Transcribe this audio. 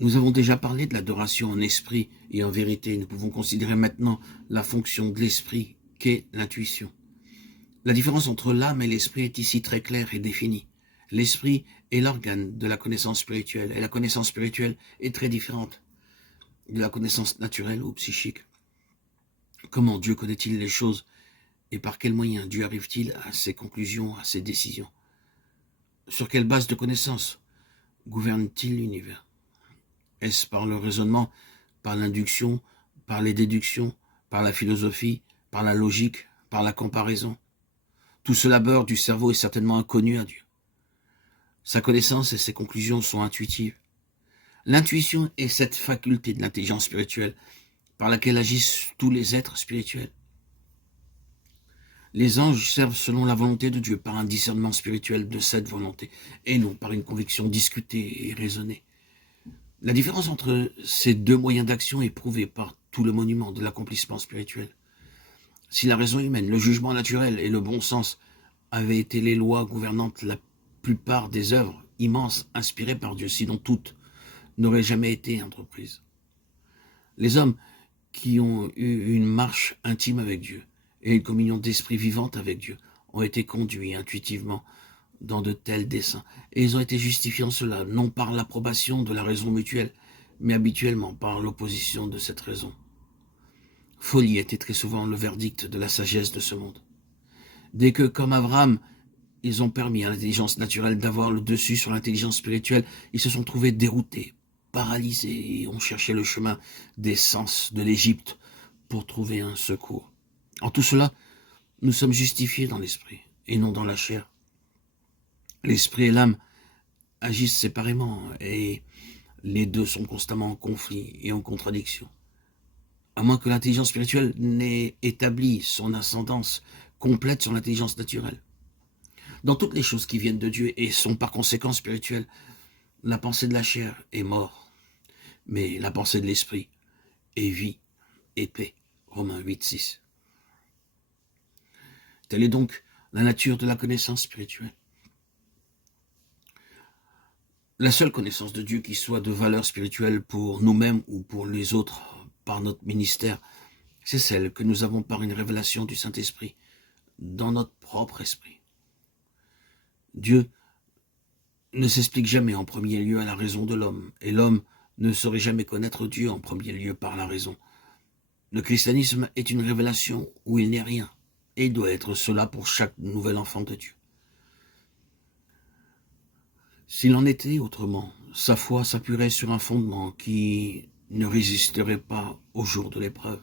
Nous avons déjà parlé de l'adoration en esprit et en vérité. Nous pouvons considérer maintenant la fonction de l'esprit qu'est l'intuition. La différence entre l'âme et l'esprit est ici très claire et définie. L'esprit est l'organe de la connaissance spirituelle et la connaissance spirituelle est très différente de la connaissance naturelle ou psychique. Comment Dieu connaît-il les choses et par quels moyens Dieu arrive-t-il à ses conclusions, à ses décisions? Sur quelle base de connaissance gouverne-t-il l'univers? Est-ce par le raisonnement, par l'induction, par les déductions, par la philosophie, par la logique, par la comparaison? Tout ce labeur du cerveau est certainement inconnu à Dieu. Sa connaissance et ses conclusions sont intuitives. L'intuition est cette faculté de l'intelligence spirituelle par laquelle agissent tous les êtres spirituels. Les anges servent selon la volonté de Dieu par un discernement spirituel de cette volonté et non par une conviction discutée et raisonnée. La différence entre ces deux moyens d'action est prouvée par tout le monument de l'accomplissement spirituel. Si la raison humaine, le jugement naturel et le bon sens avaient été les lois gouvernantes, la plupart des œuvres immenses inspirées par Dieu, sinon toutes, n'auraient jamais été entreprises. Les hommes qui ont eu une marche intime avec Dieu et une communion d'esprit vivante avec Dieu ont été conduits intuitivement dans de tels desseins, et ils ont été justifiés en cela, non par l'approbation de la raison mutuelle, mais habituellement par l'opposition de cette raison. Folie était très souvent le verdict de la sagesse de ce monde. Dès que, comme Abraham, ils ont permis à l'intelligence naturelle d'avoir le dessus sur l'intelligence spirituelle, ils se sont trouvés déroutés, paralysés, et ont cherché le chemin des sens de l'Égypte pour trouver un secours. En tout cela, nous sommes justifiés dans l'esprit, et non dans la chair. L'esprit et l'âme agissent séparément, et les deux sont constamment en conflit et en contradiction. À moins que l'intelligence spirituelle n'ait établi son ascendance complète sur l'intelligence naturelle. Dans toutes les choses qui viennent de Dieu et sont par conséquent spirituelles, la pensée de la chair est mort, mais la pensée de l'esprit est vie et paix. Romains 8:6. Telle est donc la nature de la connaissance spirituelle. La seule connaissance de Dieu qui soit de valeur spirituelle pour nous-mêmes ou pour les autres par notre ministère, c'est celle que nous avons par une révélation du Saint-Esprit, dans notre propre esprit. Dieu ne s'explique jamais en premier lieu à la raison de l'homme, et l'homme ne saurait jamais connaître Dieu en premier lieu par la raison. Le christianisme est une révélation où il n'est rien, et il doit être cela pour chaque nouvel enfant de Dieu. S'il en était autrement, sa foi s'appuierait sur un fondement qui ne résisterait pas au jour de l'épreuve.